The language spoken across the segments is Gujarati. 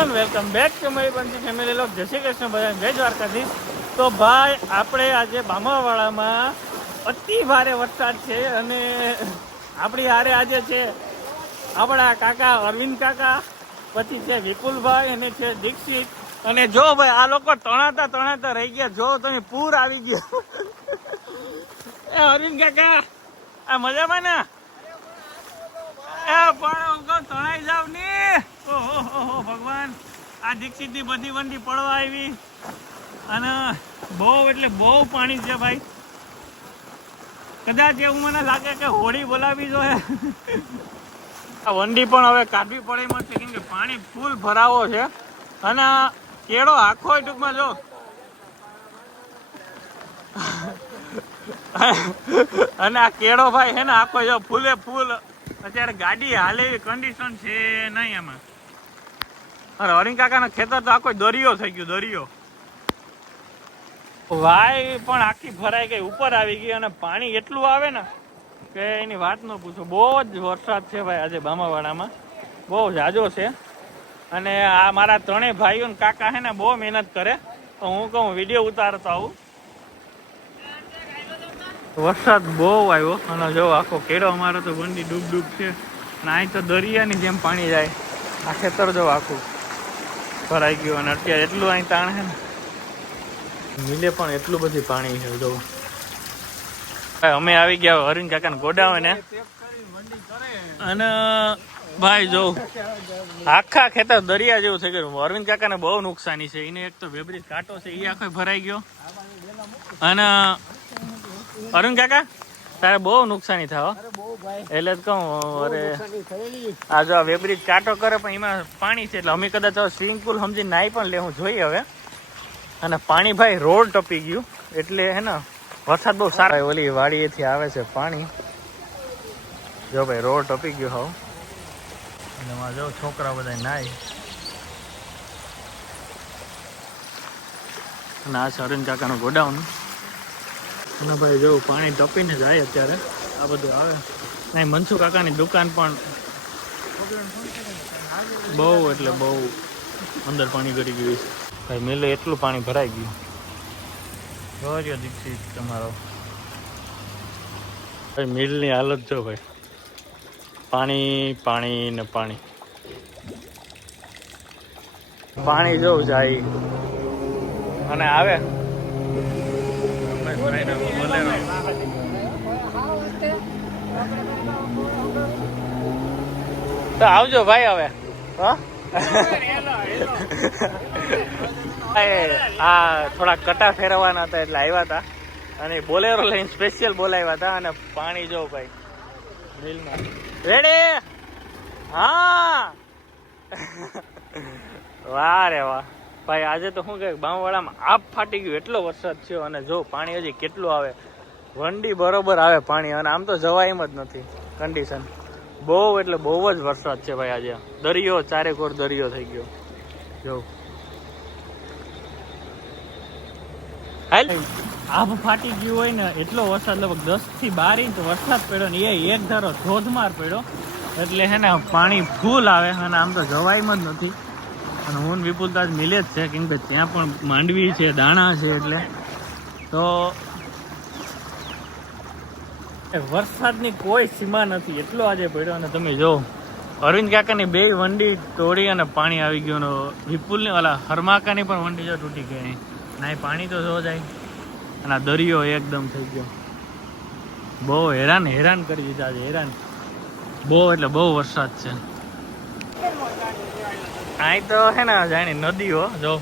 એવરીવન વેલકમ બેક ટુ મારી પંચી ફેમિલી લોક જય શ્રી કૃષ્ણ બધા જય દ્વારકાધીશ. તો ભાઈ, આપણે આજે બામાવાડામાં અતિ ભારે વરસાદ છે અને આપણી હારે આજે છે આપણા કાકા અરવિંદ કાકા, પછી છે વિપુલભાઈ અને છે દીક્ષિત. અને જો ભાઈ, આ લોકો તણાતા તણાતા રહી ગયા. જો તમે પૂર આવી ગયો. અરવિંદ કાકા, આ મજામાં ને? પણ હું કહું તણાઈ જાવ ને ઓહો હો હો ભગવાન આ દીક્ષિતની બધી વંડી પડવા આવી. અને બહુ એટલે બહુ પાણી છે ભાઈ. કદાચ એવું મને લાગે કે હોળી બોલાવી જોઈએ. આ વંડી પણ હવે કાઢવી પડે એમ કેમ કે પાણી ફૂલ ભરાવો છે. અને કેળો આખો ટૂંકમાં જો. અને આ કેળો ભાઈ હે ને આખો જો ફૂલે ફૂલ. અત્યારે ગાડી હાલે એવી કન્ડિશન છે નહીં એમાં અરે હરિંગ કાકાના ખેતર તો આખો દરિયો થઈ ગયો, દરિયો. વાય પણ આખી ભરાઈ ગઈ, ઉપર આવી ગઈ અને પાણી એટલું આવે ને કે એની વાત ન પૂછો. બહુ જ વરસાદ છે ભાઈ આજે બામાવાડામાં. બહુ જાજો છે. અને આ મારા ત્રણેય ભાઈઓ કાકા છે ને બહુ મહેનત કરે. તો હું કહું, વીડિયો ઉતારતો આવું. વરસાદ બહુ આવ્યો. અને જો આખો કેડો અમારો તો વંડી ડૂબ ડૂબ છે. અને અહીં તો દરિયાની જેમ પાણી જાય. આ ખેતર જો આખું. ભરાઈ ગયું અને અત્યારે એટલું અહીં તાણ છે ને. મિલે પણ એટલું બધું પાણી છે જો ભાઈ અમે આવી ગયા હરીન કાકા ને ગોડાવે ને અને ભાઈ જો આખા ખેતર દરિયા જેવું થઈ ગયું. અરવિંદ કાકાને બહુ નુકસાની છે. એને એક તો વેબરી કાંટો છે એ આખો ભરાઈ ગયો. અને અરુણ કાકા તારે બહુ નુકસાની થાવ એટલે જ કહું અરે આ જો વેબ્રિજ કાંટો કરે પણ એમાં પાણી છે એટલે અમે કદાચ સ્વિમિંગ પુલ સમજી નાઈ પણ લેવું જોઈએ હવે. અને પાણી ભાઈ રોડ ટપી ગયું એટલે હે ને વરસાદ બહુ સારો ઓલી ઓલી વાડીએથી આવે છે પાણી. જો ભાઈ રોડ ટપી ગયો હોવ. અને એમાં જો છોકરા બધા નાય અને આ છે અરુણ કાકાનું ગોડાઉન. અને ભાઈ જો પાણી ટપીને જાય અત્યારે આ બધું આવે. નહીં મનસુ કાકાની દુકાન પણ બહુ એટલે બહુ અંદર પાણી ભરી ગયું છે. ભાઈ, મિલે એટલું પાણી ભરાઈ ગયું. જોજો દીક્ષિત તમારો. ભાઈ, મિલની હાલત જો ભાઈ. પાણી પાણી ને પાણી. પાણી જોવું જાય. અને આવે. તો આવજો ભાઈ હવે. હા? થોડા કટા ફેરવવાના હતા એટલે આવ્યા હતા. અને બોલેરો લઈને સ્પેશિયલ બોલાવ્યા હતા અને પાણી જો ભાઈ, મિલમાં. રેડી હા! વાહ રે વાહ. ભાઈ, આજે તો શું કે બામવાડામાં આપ ફાટી ગયું, એટલો વરસાદ થયો અને જો પાણી હજી કેટલું આવે. વંડી બરોબર આવે પાણી, અને આમ તો જવાય એમ જ નથી. કન્ડિશન બહુ એટલે બહુ જ વરસાદ છે ભાઈ આજે. દરિયો ચારે કોર દરિયો થઈ ગયો. જો. આભ ફાટી ગયું હોય ને, એટલો વરસાદ લગભગ દસથી બાર ઇંચ વરસાદ પડ્યો ને, એ એક ધારો ધોધમાર પડ્યો. એટલે હે ને પાણી ફૂલ આવે અને આમ તો જવાયમાં જ નથી. અને હું વિપુલતા જ મિલે જ છે, કેમ કે ત્યાં પણ માંડવી છે, દાણા છે, એટલે. તો વરસાદની કોઈ સીમા નથી. એટલો આજે પડ્યો અને તમે જો, અરવિંદ કાકાની બે વંડી તોડી અને પાણી આવી ગયું વિપુલની, ઓલા હરમાકાની પણ વંડી જો તૂટી ગઈ ના પાણી તો જો જાય. અને આ દરિયો એકદમ થઈ ગયો. બહુ હેરાન હેરાન કરી દીધા આજે હેરાન. બહુ એટલે બહુ વરસાદ છે. અહીં તો હે ને, જાણે નદીઓ, જો.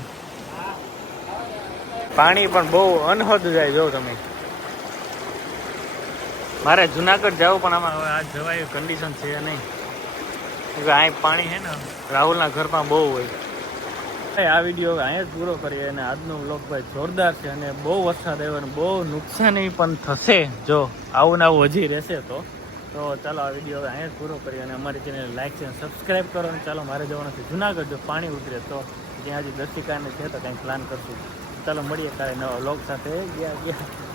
પાણી પણ બહુ અનહદ જાય, જો તમે. મારે જુનાગઢ જવું, પણ આમાં હવે આ જવાય કન્ડિશન છે નહીં. અહીં પાણી છે ને, રાહુલના ઘરમાં બહુ હોય. આ વીડિયો હવે અહીંયા જ પૂરો કરીએ અને આજનો વ્લોગ ભાઈ જોરદાર છે અને બહુ વરસાદ આવ્યો અને બહુ નુકસાની પણ થશે. જો, આવું ને આવું હજી રહેશે તો. તો ચાલો આ વીડિયો હવે અહીંયા જ પૂરો કરીએ અને અમારી ચેનલ લાઈક છે સબસ્ક્રાઈબ કરો અને ચાલો મારે જવાનું છે જુનાગઢ જો પાણી ઉતરે તો ત્યાં હજી દર્શિકાને છે તો કંઈક પ્લાન કરશું. ચાલો મળીએ કાલે નવા વ્લોગ સાથે. ગયા ગયા.